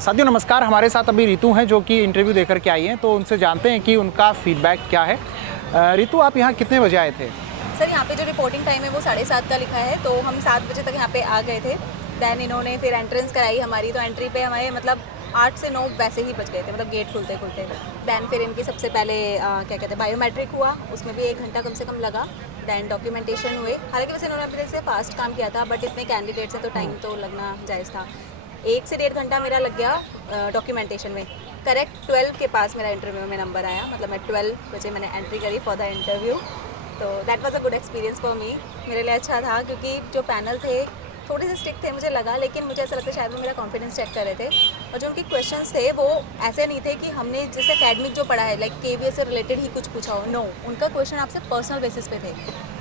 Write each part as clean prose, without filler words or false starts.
साथियों नमस्कार, हमारे साथ अभी रितु हैं जो कि इंटरव्यू देकर के आई हैं, तो उनसे जानते हैं कि उनका फीडबैक क्या है। रितु, आप यहाँ कितने बजे आए थे? सर यहाँ पे जो रिपोर्टिंग टाइम है वो 7:30 का लिखा है, तो हम 7 बजे तक यहाँ पे आ गए थे। दैन इन्होंने फिर एंट्रेंस कराई हमारी, तो एंट्री पे हमारे मतलब 8 से 9 वैसे ही बज गए थे, मतलब गेट खुलते खुलते। दैन फिर इनकी सबसे पहले क्या कहते हैं बायोमेट्रिक हुआ, उसमें भी 1 घंटा कम से कम लगा। दैन डॉक्यूमेंटेशन हुए, हालांकि वैसे इन्होंने अपने से फास्ट काम किया था, बट इतने कैंडिडेट्स हैं तो टाइम तो लगना जायज़ था। 1 से 1.5 घंटा मेरा लग गया डॉक्यूमेंटेशन में। करेक्ट 12 के पास मेरा इंटरव्यू में नंबर आया, मतलब मैं 12 बजे मैंने एंट्री करी फॉर द इंटरव्यू। तो that was a good experience for me, मेरे लिए अच्छा था क्योंकि जो पैनल थे थोड़े से स्ट्रिक्ट थे मुझे लगा, लेकिन मुझे ऐसा लगता है शायद वो मेरा कॉन्फिडेंस चेक कर रहे थे। और जो उनके क्वेश्चंस थे वो ऐसे नहीं थे कि हमने जैसे एकेडमिक जो पढ़ा है लाइक केवीएस से रिलेटेड ही कुछ पूछा हो, नो, उनका क्वेश्चन आपसे पर्सनल बेसिस पे थे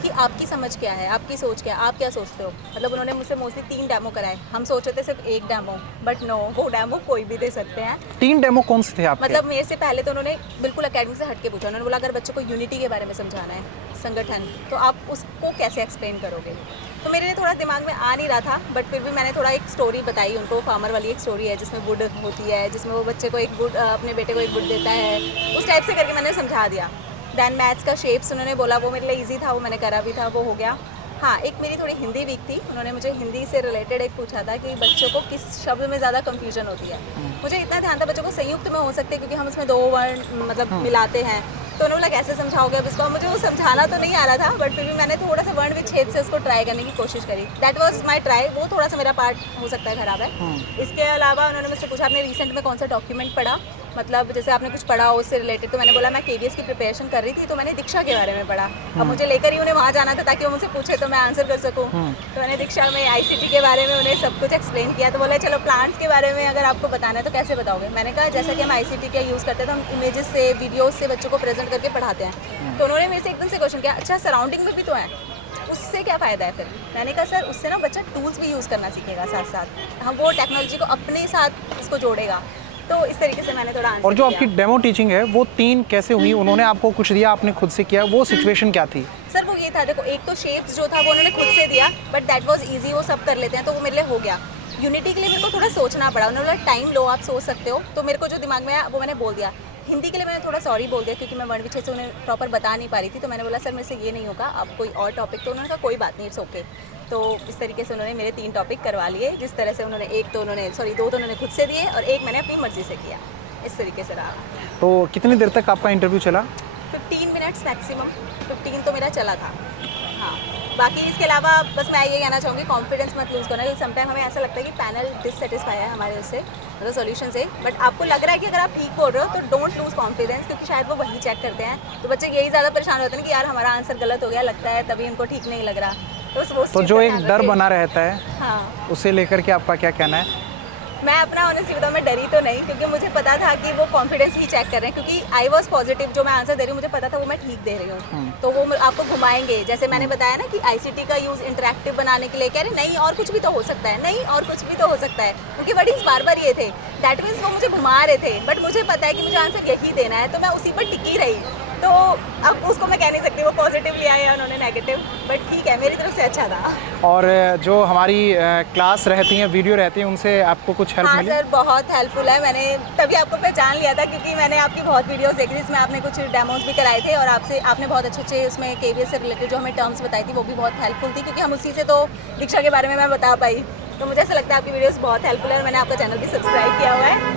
कि आपकी समझ क्या है, आपकी सोच क्या है, आप क्या सोचते हो। मतलब उन्होंने मुझसे मोस्टली 3 डेमो कराए, हम सोच रहे थे सिर्फ 1 डेमो, बट नो, वो डेमो कोई भी दे सकते हैं। 3 डेमो कौन से थे आपके? मतलब मेरे से पहले तो उन्होंने बिल्कुल एकेडमिक से हट के पूछा। उन्होंने बोला अगर बच्चों को यूनिटी के बारे में समझाना है, संगठन, तो आप उसको कैसे एक्सप्लेन करोगे। तो मेरे लिए थोड़ा दिमाग में आ नहीं रहा था, बट फिर भी मैंने थोड़ा एक स्टोरी बताई उनको। फार्मर वाली एक स्टोरी है जिसमें वुड होती है, जिसमें वो बच्चे को एक वुड अपने बेटे को एक वुड देता है, उस टाइप से करके मैंने समझा दिया। दैन मैथ्स का शेप्स उन्होंने बोला, वो मेरे लिए ईजी था, वो मैंने करा भी था, वो हो गया। हाँ, एक मेरी थोड़ी हिंदी वीक थी, उन्होंने मुझे हिंदी से रिलेटेड एक पूछा था कि बच्चों को किस शब्द में ज़्यादा कंफ्यूजन होती है। मुझे इतना ध्यान था बच्चों को संयुक्त में हो सकते हैं क्योंकि हम उसमें 2 वर्ण मतलब मिलाते हैं, तो उन्होंने बोला कैसे समझाओगे अब इसको। मुझे वो समझाना तो नहीं आ रहा था, बट फिर भी मैंने थोड़ा सा वर्ण विच्छेद से उसको ट्राई करने की कोशिश करी। That was my try. वो थोड़ा सा मेरा पार्ट हो सकता है खराब है। इसके अलावा उन्होंने मुझसे पूछा आपने रिसेंट में कौन सा डॉक्यूमेंट पढ़ा, मतलब जैसे आपने कुछ पढ़ा हो उससे रिलेटेड। तो मैंने बोला मैं केवीएस की प्रिपरेशन कर रही थी, तो मैंने दीक्षा के बारे में पढ़ा। अब मुझे लेकर ही उन्हें वहाँ जाना था ताकि वो मुझसे पूछे तो मैं आंसर कर सकूँ। तो मैंने दीक्षा में आईसीटी के बारे में उन्हें सब कुछ एक्सप्लेन किया। तो बोला चलो प्लांट्स के बारे में अगर आपको बताना है तो कैसे बताओगे। मैंने कहा जैसा कि हम आईसीटी का यूज़ करते हैं तो हम इमेजेस से, वीडियोज़ से बच्चों को प्रेजेंट करके पढ़ाते हैं। तो उन्होंने मेरे से एकदम से क्वेश्चन किया, अच्छा सराउंडिंग में भी तो है, उससे क्या फ़ायदा है फिर। मैंने कहा सर उससे ना बच्चा टूल्स भी यूज़ करना सीखेगा, साथ साथ हम वो टेक्नोलॉजी को अपने साथ इसको जोड़ेगा। तो इस तरीके से मैंने थोड़ा आंसर और जो किया। आपकी डेमो टीचिंग है वो 3 कैसे हुई? उन्होंने आपको कुछ दिया, आपने खुद से किया, वो सिचुएशन क्या थी? सर वो ये था, देखो एक तो शेप्स जो था वो उन्होंने खुद से दिया, बट दैट वाज इजी, वो सब कर लेते हैं तो वो मेरे लिए हो गया। यूनिटी के लिए मेरे को थोड़ा सोचना पड़ा, उन्होंने बोला टाइम लो, आप सोच सकते हो, तो मेरे को जो दिमाग में आया वो मैंने बोल दिया। हिंदी के लिए मैंने थोड़ा सॉरी बोल दिया क्योंकि मैं वर्ण विच्छेद से उन्हें प्रॉपर बता नहीं पा रही थी, तो मैंने बोला सर मेरे से ये नहीं होगा, आप कोई और टॉपिक। तो उन्होंने कहा कोई बात नहीं, इट्स ओके। तो इस तरीके से उन्होंने मेरे 3 टॉपिक करवा लिए, जिस तरह से उन्होंने 2 तो उन्होंने खुद से दिए और 1 मैंने अपनी मर्जी से किया। इस तरीके से रहा। तो कितनी देर तक आपका इंटरव्यू चला? 15 मिनट्स मैक्सिमम, 15 तो मेरा चला था। हाँ, बाकी इसके अलावा बस मैं ये कहना चाहूँगी कॉन्फिडेंस मत लूज़ करना, क्योंकि समटाइम हमें ऐसा लगता है कि पैनल डिससेटिस्फाई है हमारे उससे, मतलब सॉल्यूशन से, बट आपको लग रहा है कि अगर आप ठीक बोल रहे हो तो डोंट लूज़ कॉन्फिडेंस, क्योंकि शायद वो वही चेक करते हैं। तो बच्चे यही ज़्यादा परेशान होते हैं कि यार हमारा आंसर गलत हो गया, लगता है तभी इनको ठीक नहीं लग रहा। तो जो एक डर बना रहता है, हाँ, उसे लेकर के आपका क्या कहना है? मैं अपना ऑनेस्टली बताऊँ, मैं डरी तो नहीं, क्योंकि मुझे पता था कि वो कॉन्फिडेंस ही चेक कर रहे हैं, क्योंकि आई वाज पॉजिटिव, जो मैं आंसर दे रही हूँ मुझे पता था वो मैं ठीक दे रही हूँ। तो वो आपको घुमाएंगे, जैसे मैंने बताया ना कि आईसीटी का यूज़ इंटरेक्टिव बनाने के लिए, कह रहे नहीं और कुछ भी तो हो सकता है, नहीं और कुछ भी तो हो सकता है, उनके वर्डिंग्स बार बार ये थे। दैट मीन्स वो मुझे घुमा रहे थे, बट मुझे पता है कि मुझे आंसर यही देना है, तो मैं उसी पर टिकी रही। तो अब उसको मैं कह नहीं सकती वो पॉजिटिव लिया या उन्होंने नेगेटिव, बट ठीक है, मेरी तरफ से अच्छा था। और जो हमारी क्लास रहती हैं, वीडियो रहती हैं, उनसे आपको कुछ हेल्प हाँ मिली? सर, बहुत हेल्पफुल है। मैंने तभी आपको पहचान लिया था क्योंकि मैंने आपकी बहुत वीडियोस देखी जिसमें आपने कुछ डेमोज भी कराए थे, और आपने बहुत अच्छे उसमें केवीएस से रिलेटेड जो हमें टर्म्स बताई थी वो भी बहुत हेल्पफुल थी, क्योंकि हम उसी से तो दीक्षा के बारे में मैं बता पाई। तो मुझे ऐसा लगता है आपकी वीडियोस बहुत हेल्पफुल है, और मैंने आपका चैनल भी सब्सक्राइब किया हुआ है।